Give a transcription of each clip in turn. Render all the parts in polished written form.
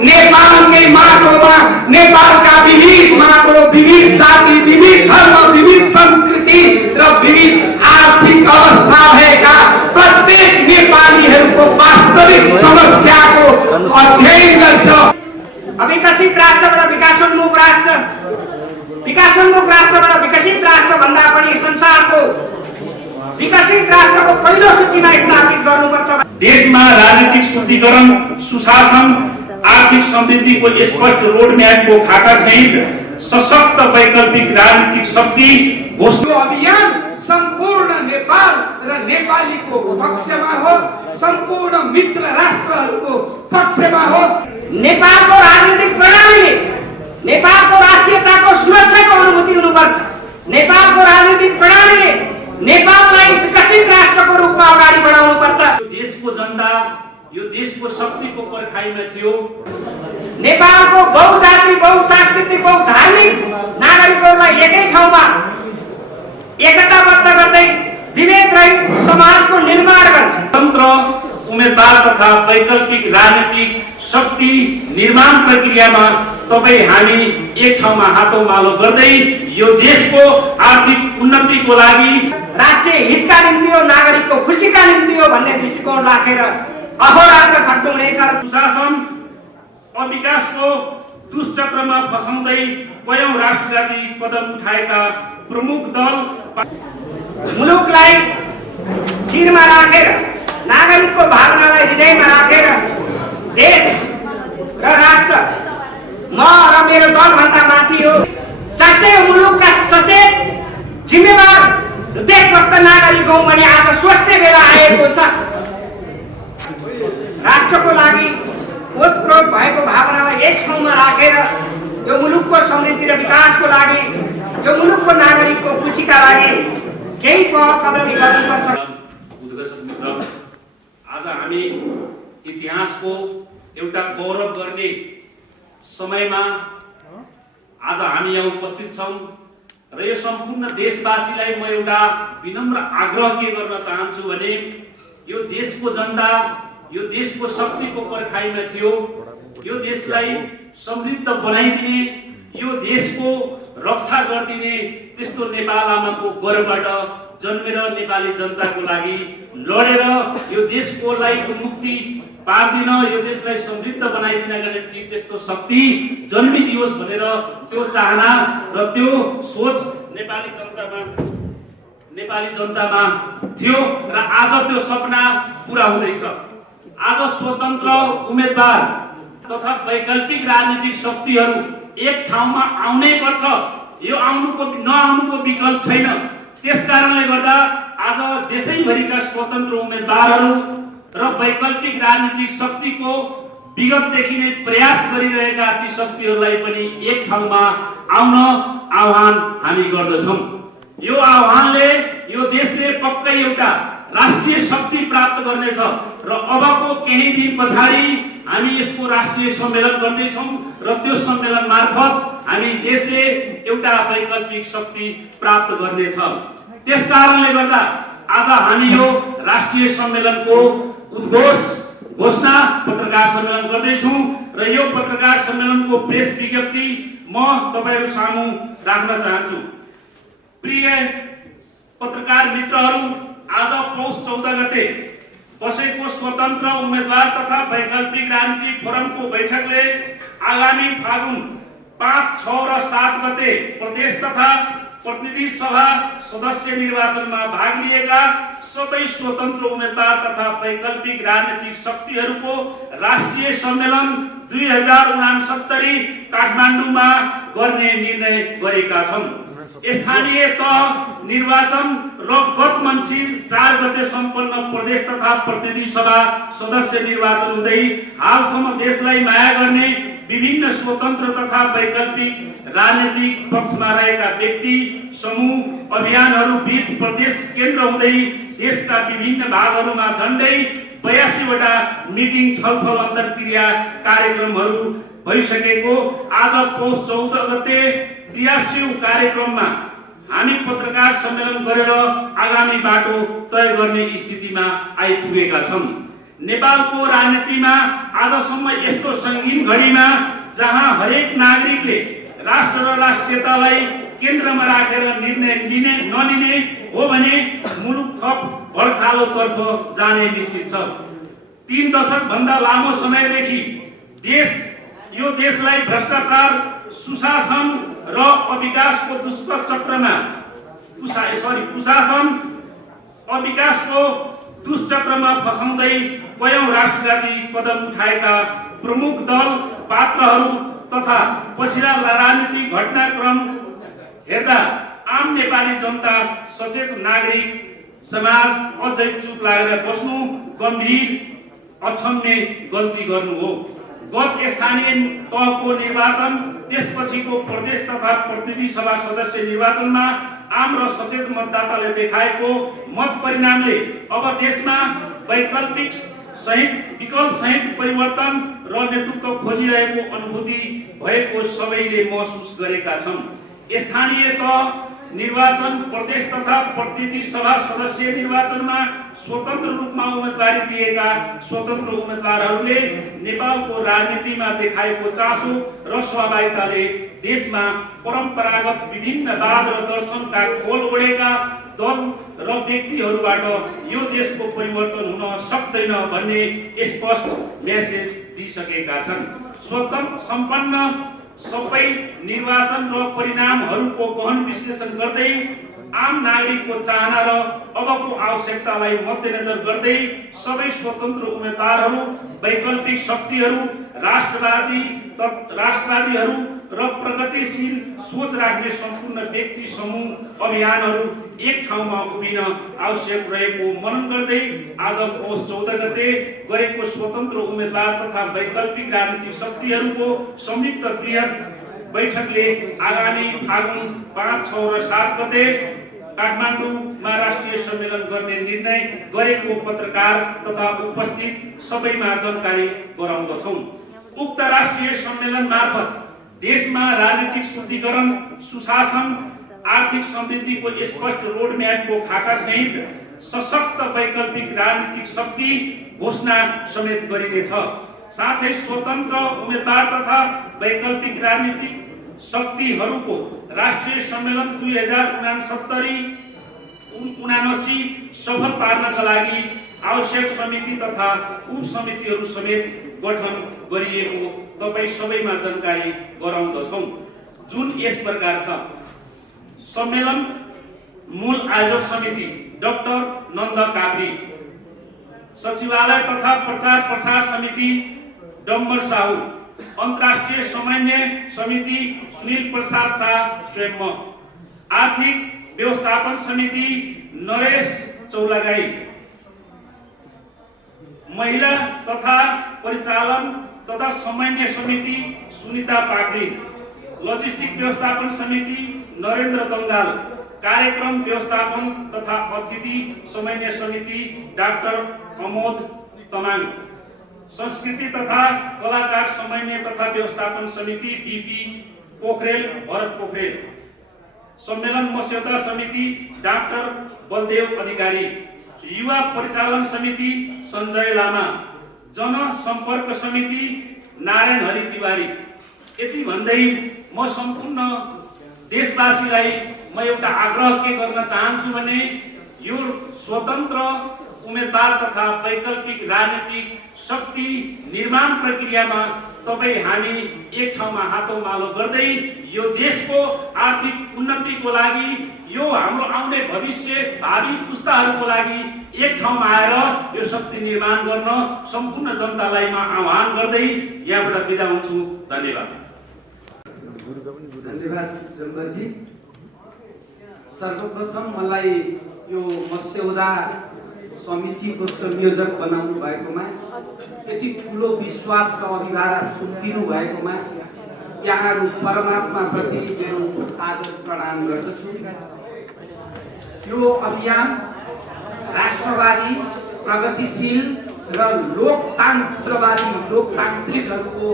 नेपाल के माटोमा नेपालका विविध माटो, विविध जाति, विविध धर्म, विविध संस्कृति र विविध आर्थिक अवस्था भएका प्रत्येक नेपालीहरूको वास्तविक समस्याको अध्ययन गर्छ। विकसित राष्ट्रबाट विकासोन्मुख राष्ट्र, विकासोन्मुख राष्ट्रबाट विकसित राष्ट्र भन्दा पनि संसारको विकसित राष्ट्रको पहिलो सूचीमा स्थापित गर्नुपर्छ। देशमा राजनीतिक शुद्धिकरण, सुशासन, आर्थिक समृद्धिको स्पष्ट रोडम्यापको खाका सहित सशक्त वैकल्पिक राजनीतिक शक्ति घोषणा अभियान सम्पूर्ण नेपाल र नेपालीको पक्षमा हो, सम्पूर्ण मित्र राष्ट्रहरूको पक्षमा हो। नेपालको राजनीतिक प्रणालीले नेपालको राष्ट्रियताको सुरक्षाको अनुभूति हुनुपर्छ। नेपालको राजनीतिक प्रणालीले नेपाललाई विकसित राष्ट्रको रूपमा अगाडि बढाउनु पर्छ। देशको जनता यो देशको शक्तिको पर्खाइमा थियो। नेपालको बहुजाति, बहुसांस्कृतिक, बहुधार्मिक नागरिकहरूलाई एकै ठाउँमा एकताबद्ध गर्दै विभेद रहित समाजको निर्माण गर्ने स्वतन्त्र उम्मेदवार तथा वैकल्पिक राजनीतिक शक्ति निर्माण प्रक्रियामा तपाईँ हामी एक ठाउँमा हातौमालो गर्दै यो देशको आर्थिक उन्नतिको लागि, राष्ट्रिय हितका निम्ति हो, नागरिकको खुसीका निम्ति हो भन्ने दृष्टिकोण राखेर अहोरात्र खट्नु हुनेछ। सुशासन अविकासको दुष्चक्रमा फसाउँदै कयौं राष्ट्रघाती कदम उठाएका प्रमुख दल मुलुकलाई शिरमा राखेर, नागरिकको भावनालाई हृदयमा राखेर देश र राष्ट्र म र मेरो दलभन्दा माथि हो, साँच्चै मुलुकका सचेत जिम्मेवार देशभक्त नागरिक हौं भने आज सोच्ने बेला आएको छ। राष्ट्रको लागि ओतप्रोत भएको भावनालाई एक ठाउँमा राखेर यो मुलुकको समृद्धि र विकासको लागि, यो मुलुकको नागरिकको खुसीका लागि केही कदम गर्नुपर्छ। आज हामी इतिहासको एउटा गौरव गर्ने समयमा आज हामी यहाँ उपस्थित छौं र यो सम्पूर्ण देशवासीलाई म एउटा विनम्र आग्रह के गर्न चाहन्छु भने यो देशको जनता यो देशको शक्तिको पर्खाइमा थियो। यो देशलाई समृद्ध बनाइदिने, यो देशको रक्षा गरिदिने त्यस्तो नेपाल आमाको गर्भबाट जन्मेर नेपाली जनताको लागि लडेर यो देशकोलाई मुक्ति पार्दिन, यो देशलाई समृद्ध बनाइदिनका निम्ति त्यस्तो शक्ति जन्मिदियोस् भनेर त्यो चाहना र त्यो सोच नेपाली जनतामा थियो र आज त्यो सपना पूरा हुँदैछ। आज स्वतन्त्र उम्मेदवार तथा वैकल्पिक राजनीतिक शक्तिहरू एक ठाउँमा आउनै पर्छ। यो नआउनुको विकल्प छैन। त्यसकारणले गर्दा आज देशैभरिका स्वतन्त्र उम्मेदवारहरू र वैकल्पिक राजनीतिक शक्तिको विगतदेखि नै प्रयास गरिरहेका ती शक्तिहरूलाई पनि एक ठाउँमा आउन आह्वान हामी गर्दछौं। यो आह्वानले यो देशले पक्कै एउटा राष्ट्रिय शक्ति प्राप्त गर्नेछ र अबको केही दिन पछाडि हामी यसको राष्ट्रिय सम्मेलन गर्दैछौं र त्यो सम्मेलन मार्फत हामी देशले एउटा वैकल्पिक शक्ति प्राप्त गर्नेछ। त्यसकारणले गर्दा आज हामी यो राष्ट्रिय सम्मेलनको घोषणा पत्रकार सम्मेलन गर्दैछौं र यो पत्रकार सम्मेलनको प्रेस विज्ञप्ति म तपाईहरु सामु राख्न चाहन्छु। प्रिय पत्रकार मित्रहरू, आज पौष 14 गते बसेको स्वतन्त्र उम्मेदवार तथा वैकल्पिक राजनीतिक फोरमको बैठकले आगामी फागुन 5, 6 र 7 गते प्रदेश तथा प्रतिनिधि सभा सदस्य निर्वाचनमा भाग लिएका सबै स्वतन्त्र उम्मेदवार तथा वैकल्पिक राजनीतिक शक्तिहरूको राष्ट्रिय सम्मेलन 2069 काठमाडौँमा गर्ने निर्णय गरेका छन्। स्थानीय तह निर्वाचन र गत मङ्सिर 4 गते सम्पन्न प्रदेश तथा प्रतिनिधि सभा सदस्य निर्वाचन हुँदै हालसम्म देशलाई माया गर्ने विभिन्न स्वतन्त्र तथा वैकल्पिक राजनीतिक पक्षमा रहेका व्यक्ति समूह अभियानहरू बीच प्रदेश केन्द्र हुँदै देशका विभिन्न भागहरूमा झन्डै 82 वटा मिटिङ छलफल अन्तर्क्रिया कार्यक्रमहरू भइसकेको आज पौष 14 गते 83औं कार्यक्रममा हामी पत्रकार सम्मेलन गरेर आगामी बाटो तय गर्ने स्थितिमा आइपुगेका छौं। नेपालको राजनीतिमा आजसम्म यस्तो सङ्गीन घडीमा जहाँ हरेक नागरिकले राष्ट्र र राष्ट्रियतालाई केन्द्रमा राखेर निर्णय नलिने हो भने मुलुक थप भड्कालोतर्फ जाने निश्चित छ। 3 दशक भन्दा लामो समयदेखि यो देशलाई भ्रष्टाचार, सुशासन र अविकासको दुष्कर चक्रमा दुष्चक्रमा फसाउँदै कयौं राष्ट्रघाती कदम उठाएका प्रमुख दल, पात्रहरू तथा पछिल्ला राजनीतिक घटनाक्रम हेर्दा आम नेपाली जनता, सचेत नागरिक समाज अझै चुप लागेर बस्नु गम्भीर अक्षम्य गल्ती गर्नु हो। गत स्थानीय तहको निर्वाचन, त्यसपछिको प्रदेश तथा प्रतिनिधि सभा सदस्य निर्वाचनमा आम र सचेत मतदाताले देखाएको मत परिणामले अब देशमा विकल्प सहित परिवर्तन र नेतृत्व खोजिरहेको अनुभूति भएको सबैले महसुस गरेका छन्। स्थानीय तह निर्वाचन, प्रदेश तथा प्रतिनिधि सभा सदस्य निर्वाचनमा स्वतन्त्र रूपमा उम्मेदवारी दिएका स्वतन्त्र उम्मेदवारहरूले नेपालको राजनीतिमा देखाएको चासो र सहभागिताले देशमा परम्परागत विभिन्न वाद र दर्शनका खोल ओढेका दल र व्यक्तिहरूबाट यो देशको परिवर्तन हुन सक्दैन भन्ने स्पष्ट मेसेज दिइसकेका छन्। स्वतन्त्र सम्पन्न सबै निर्वाचन र परिणामहरूको गहन विश्लेषण गर्दै आम नागरिकको चाहना र अबको आवश्यकतालाई मध्यनजर गर्दै सबै स्वतन्त्र उम्मेदवारहरू, वैकल्पिक शक्तिहरू, राष्ट्रवादीहरू र प्रगतिशील सोच राख्ने सम्पूर्ण व्यक्ति समूह अभियानहरू एक ठाउँमा उभिन आवश्यक रहेको मनन गर्दै आज पौष 14 गते गरेको स्वतन्त्र उम्मेदवार तथा वैकल्पिक राजनीतिक शक्तिहरूको संयुक्त बृहत बैठकले आगामी फागुन 5, 6 र 7 गते काठमाडौँमा राष्ट्रिय सम्मेलन गर्ने निर्णय गरेको पत्रकार तथा उपस्थित सबैमा जानकारी गराउँदछौँ। उक्त राष्ट्रिय सम्मेलन मार्फत देशमा राजनीतिक शुद्धिकरण, सुशासन, आर्थिक समृद्धिको स्पष्ट रोडम्यापको खाका सहित सशक्त वैकल्पिक राजनीतिक शक्ति घोषणा समेत गरिनेछ। साथै स्वतन्त्र उम्मेदवार तथा वैकल्पिक राजनीतिक शक्तिहरूको राष्ट्रिय सम्मेलन 2069 सफल पार्नका लागि आवश्यक समिति तथा उपसमितिहरू समेत गठन गरिएको तपाईँ सबैमा जानकारी गराउँदछौँ, जुन यस प्रकार छ। सम्मेलन मूल आयोजक समिति डाक्टर नन्द काप्री, सचिवालय तथा प्रचार प्रसार समिति डम्बर साहु, अन्तर्राष्ट्रिय समन्वय समिति सुनील प्रसाद शाह स्वयं, आर्थिक व्यवस्थापन समिति नरेश चौलागाई, महिला तथा परिचालन तथा समन्वय समिति सुनिता पाखरी, लजिस्टिक व्यवस्थापन समिति नरेन्द्र दंगाल, कार्यक्रम व्यवस्थापन तथा अतिथि समन्वय समिति डाक्टर अमोद तमाङ, संस्कृति तथा कलाकार समन्वय तथा व्यवस्थापन समिति बीपी पोखरेल भरत पोखरेल, सम्मेलन मस्यौदा समिति डाक्टर बलदेव अधिकारी, युवा परिचालन समिति संजय लामा, जनसम्पर्क समिति नारायण हरि तिवारी। यति भन्दै म सम्पूर्ण देशवासीलाई म एउटा आग्रह के गर्न चाहन्छु भने यो स्वतन्त्र उम्मेदवार तथा वैकल्पिक राजनीतिक शक्ति निर्माण प्रक्रियामा तपाईँ हामी एक ठाउँमा हातौमालो गर्दै यो देशको आर्थिक उन्नतिको लागि, यो हाम्रो आउने भविष्य भावी पुस्ताहरूको लागि एक ठाउँमा आएर यो शक्ति निर्माण गर्न सम्पूर्ण जनतालाई म आह्वान गर्दै यहाँबाट बिदा हुन्छु। धन्यवाद। धन्यवाद जम्बरजी। सर्वप्रथम मलाई यो मस्यौदा समितिको संयोजक बनाउनु भएकोमा, यति ठुलो विश्वासका अभिभारा सुम्पिनु भएकोमा यहाँहरू परमात्माप्रति मेरो सादर प्रणाम गर्दछु। यो अभियान राष्ट्रवादी, प्रगतिशील र लोकतान्त्रिकहरूको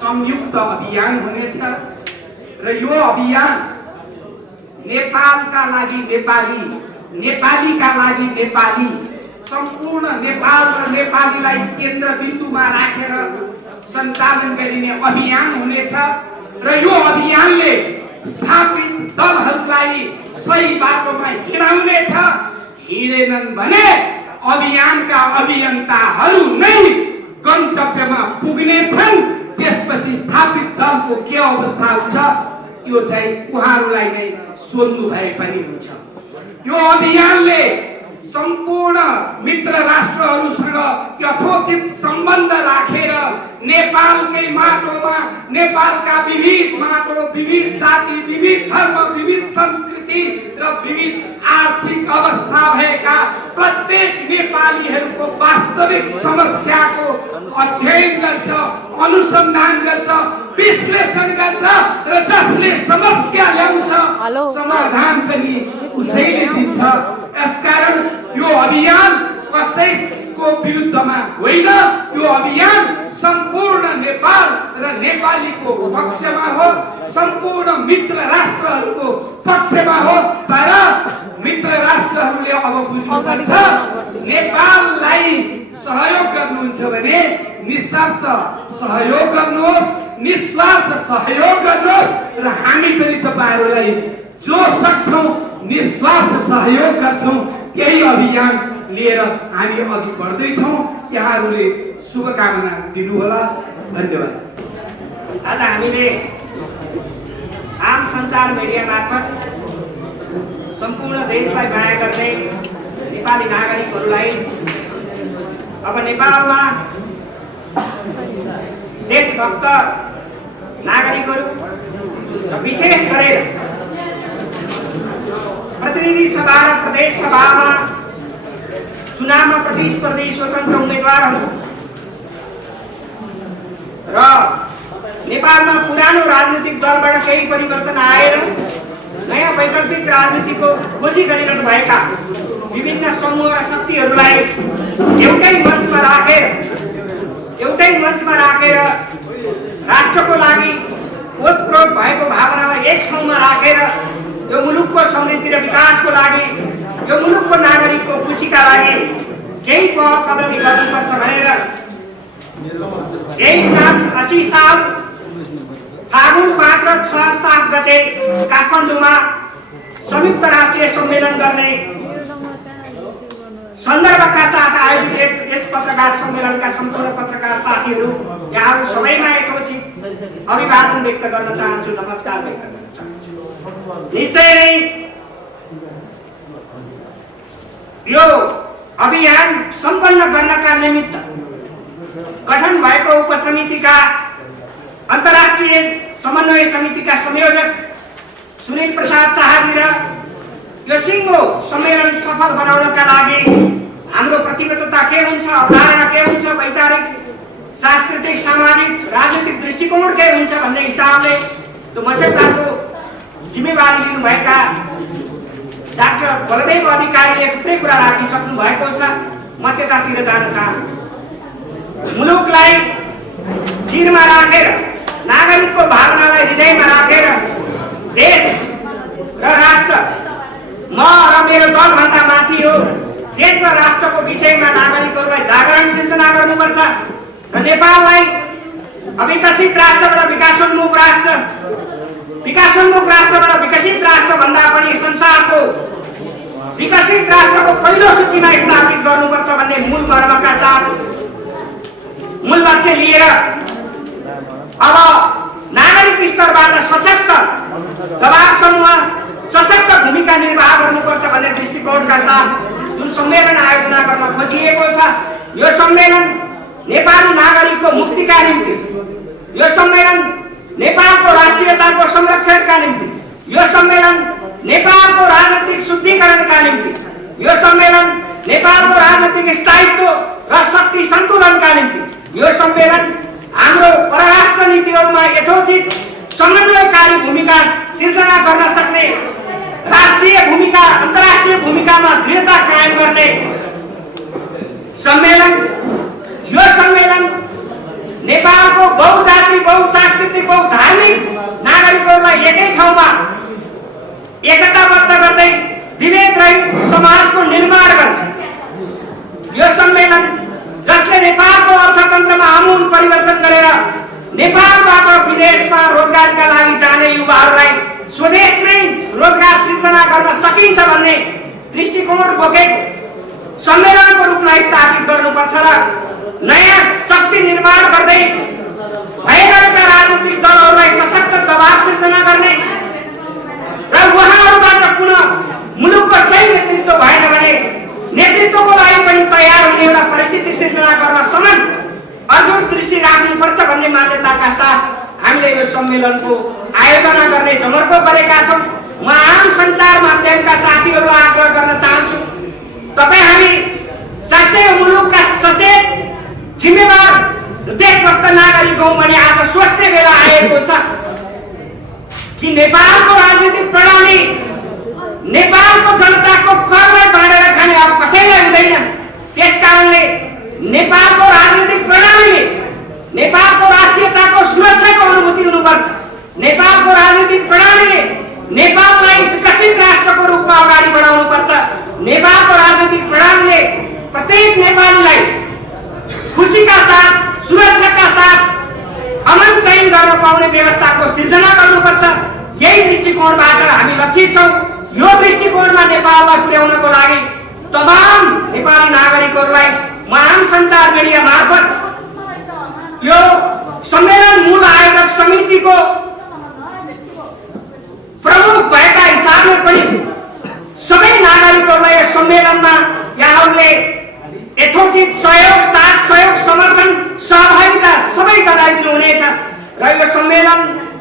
संयुक्त अभियान हुनेछ र यो अभियान नेपालका लागि नेपाली, नेपालीका लागि नेपाली, सम्पूर्ण नेपाल र नेपालीलाई केन्द्रबिन्दुमा राखेर सञ्चालन गरिने अभियान हुनेछ र यो अभियानले स्थापित दलहरूलाई सही बाटोमा हिँडाउनेछ। हिँडेनन् भने अभियानका अभियन्ताहरू नै गन्तव्यमा पुग्नेछन्। त्यसपछि स्थापित दलको के अवस्था हुन्छ यो चाहिँ उहाँहरूलाई नै सोध्नु भए पनि हुन्छ। यो अभियानले सम्पूर्ण मित्र राष्ट्रहरूसँग यथोचित सम्बन्ध राखेर नेपालकै माटोमा नेपालका विविध माटो, विविध जाति, विविध धर्म, विविध संस्कृति र विविध आर्थिक अवस्था भएका प्रत्येक नेपालीहरूको वास्तविक समस्याको अध्ययन गर्छ, अनुसन्धान गर्छ, विश्लेषण गर्छ र जसले समस्या ल्याउँछ समाधान पनि उसैले दिन्छ। यसकारण यो अभियान कसैको विरुद्धमा होइन, यो अभियान सम्पूर्ण नेपाल र नेपालीको पक्षमा हो, सम्पूर्ण मित्र राष्ट्रहरूको पक्षमा हो। तर मित्र राष्ट्रहरूले अब बुझ्नुपर्छ नेपाललाई सहयोग गर्नुहुन्छ भने निस्वार्थ सहयोग गर्नुहोस्, निस्वार्थ सहयोग गर्नुहोस् र हामी पनि तपाईहरूलाई जो सक्छौं निस्वार्थ सहयोग गर्छौं। त्यही अभियान लिएर हामी अघि बढ्दैछौं। यहाँहरूले शुभकामना दिनुहोला। धन्यवाद। आज हामीले आम सञ्चार मिडिया मार्फत सम्पूर्ण देशलाई माया गर्ने नेपाली नागरिकहरूलाई अब नेपालमा देशभक्त नागरिकहरू र विशेष गरेर प्रतिनिधि सभा र प्रदेश सभामा चुनावमा प्रतिस्पर्धी स्वतन्त्र उम्मेदवारहरू र नेपालमा पुरानो राजनीतिक दलबाट केही परिवर्तन आएर नयाँ वैकल्पिक राजनीतिको खोजी गरिरहनु भएका विभिन्न समूह र शक्तिहरूलाई एउटै मञ्चमा राखेर राष्ट्रको लागि ओतप्रोत भएको भावनालाई एक ठाउँमा राखेर यो मुलुकको समृद्धि र विकासको लागि, यो मुलुकको नागरिकको खुसीका लागि केही पहल कदम गर्नुपर्छ भनेर 1980 साल फागुन 5 र 6-7 गते काठमाडौँमा संयुक्त राष्ट्रिय सम्मेलन गर्ने सन्दर्भका साथ आयोजित यस पत्रकार सम्मेलनका सम्पूर्ण पत्रकार साथीहरू यहाँहरू सबैमा यथोचित अभिवादन व्यक्त गर्न चाहन्छु, नमस्कार व्यक्त गर्न चाहन्छु। निश्चय नै यो अभियान सम्पन्न गर्नका निमित्त गठन भएको उपसमितिका अन्तर्राष्ट्रिय समन्वय समितिका संयोजक सुनिल प्रसाद शाहजी र यो सिङ्गो सम्मेलन सफल बनाउनका लागि हाम्रो प्रतिबद्धता के हुन्छ, अवधारणा के हुन्छ, वैचारिक, सांस्कृतिक, सामाजिक, राजनीतिक दृष्टिकोण के हुन्छ भन्ने हिसाबले त्यो मस्यौदाको जिम्मेवारी लिनुभएका डाक्टर बलदेव अधिकारीले थुप्रै कुरा राखिसक्नु भएको छ। म त्यतातिर जान चाहन्छु। मुलुकलाई शिरमा राखेर, नागरिकको भावनालाई हृदयमा राखेर देश र राष्ट्र म र मेरो दलभन्दा माथि हो, देश र राष्ट्रको विषयमा नागरिकहरूलाई जागरण सिर्जना गर्नुपर्छ र नेपाललाई अविकसित राष्ट्रबाट विकासोन्मुख राष्ट्र, विकासोन्मुख राष्ट्रबाट विकसित राष्ट्र भन्दा पनि संसारको विकसित राष्ट्रको पहिलो सूचीमा स्थापित गर्नुपर्छ भन्ने मूल कर्मका साथ, मूल लक्ष्य लिएर अब नागरिक स्तरबाट सशक्त दबाव समूह सशक्त भूमिका निर्वाह गर्नुपर्छ भन्ने दृष्टिकोणका साथ जुन सम्मेलन आयोजना गर्न खोजिएको छ, यो सम्मेलन नेपाली नागरिकको मुक्तिका निम्ति, यो सम्मेलन नेपालको राष्ट्रियताको संरक्षणका निम्ति, यो सम्मेलन नेपालको राजनीतिक शुद्धिकरणका निम्ति, यो सम्मेलन नेपालको राजनीतिक स्थायित्व र शक्ति सन्तुलनका निम्ति, यो सम्मेलन हाम्रो परराष्ट्र नीतिहरूमा यथोचित समन्वयकारी भूमिका सिर्जना गर्न सक्ने, राष्ट्रिय भूमिका, अन्तर्राष्ट्रिय भूमिकामा दृढता कायम गर्ने सम्मेलन, यो सम्मेलन नेपालको बहुजाति, बहुसांस्कृतिक, बहुधार्मिक नागरिकहरूलाई एकै ठाउँमा एकताबद्ध गर्दै विभेद रहित समाजको निर्माण गर्ने, यो सम्मेलन जसले नेपालको अर्थतन्त्रमा आमूल परिवर्तन गरेर नेपालबाट विदेशमा रोजगारका लागि जाने युवाहरूलाई स्वदेशमै रोजगार सृजना गर्न सकिन्छ भन्ने दृष्टिकोण बोकेको सम्मेलनको रूपमा स्थापित गर्नुपर्छ र नयाँ शक्ति निर्माण गर्दै भएका राजनीतिक दलहरूलाई सशक्त दबाव सिर्जना गर्ने र उहाँहरूबाट पुनः मुलुकको सही नेतृत्व भएन भने नेतृत्वको लागि पनि तयार हुने एउटा परिस्थिति सिर्जना गर्न समान अझ दृष्टि राख्नुपर्छ भन्ने मान्यताका साथ हामीले यो सम्मेलनको आयोजना गर्ने जमर्को गरेका छौँ। म आम सञ्चार माध्यमका साथीहरूलाई आग्रह गर्न चाहन्छु, तपाईँ हामी साँच्चै मुलुकका सचेत जिम्मेवार देशभक्त नागरिक हौँ भने आज सोच्ने बेला आएको छ कि नेपालको राजनीतिक प्रणाली नेपालको जनताको करलाई बाँडेर खाने अब कसैलाई हुँदैन। त्यसकारणले नेपालको राजनीतिक प्रणालीले नेपालको राष्ट्रियताको सुरक्षाको अनुभूति हुनुपर्छ। नेपालको राजनीतिक प्रणालीले नेपाललाई विकसित राष्ट्रको रूपमा अगाडि बढाउनुपर्छ। नेपालको राजनीतिक प्रणालीले प्रत्येक नेपालीलाई खुसीका साथ सुरक्षाका साथ अमन चयन गर्न पाउने व्यवस्थाको सिर्जना गर्नुपर्छ। यही दृष्टिकोणबाट हामी लक्षित छौँ। यो दृष्टिकोणमा नेपाललाई पुर्याउनको लागि तमाम नेपाली नागरिकहरूलाई म आम सञ्चार मिडिया मार्फत यो सम्मेलन मूल आयोजक समितिको प्रमुख भएका हिसाबले पनि सबै नागरिकहरूलाई यस सम्मेलनमा यहाँहरूले यथोचित सहयोग साथ सहयोग समर्थन सहभागिता सबै जनाइदिनु हुनेछ र यो सम्मेलन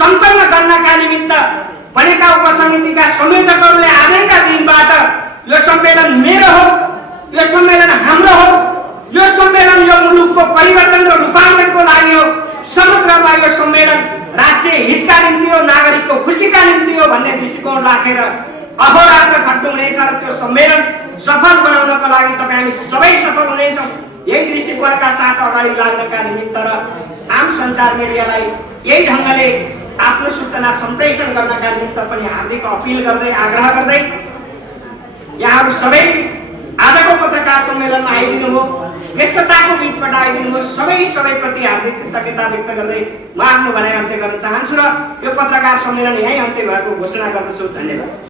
सम्पन्न गर्नका निमित्त बनेका उपसमितिका संयोजकहरूले आजका दिनबाट यो सम्मेलन मेरो हो, यो सम्मेलन हाम्रो हो, यो सम्मेलन यो मुलुकको परिवर्तन र रूपान्तरणको लागि हो, समग्रमा यो सम्मेलन राष्ट्रिय हितका निम्ति हो, नागरिकको खुसीका निम्ति हो भन्ने दृष्टिकोण राखेर अहोरात्र खट्नु हुनेछ र त्यो सम्मेलन सफल बनाउनको लागि तपाईँ हामी सबै सफल हुनेछौँ। यही दृष्टिकोणका साथ अगाडि लाग्नका निमित्त र आम सञ्चार मिडियालाई यही ढङ्गले आफ्नो सूचना सम्प्रेषण गर्नका निमित्त पनि हार्दिक अपिल गर्दै आग्रह गर्दै यहाँहरू सबै आजको पत्रकार सम्मेलनमा आइदिनु हो, व्यस्तताको बीचबाट आइदिनु हो, सबै प्रति हार्दिक कृतज्ञता व्यक्त गर्दै म आफ्नो भनाइ अन्त्य गर्न चाहन्छु र यो पत्रकार सम्मेलन यही अन्त्य भएको घोषणा गर्दछु। धन्यवाद।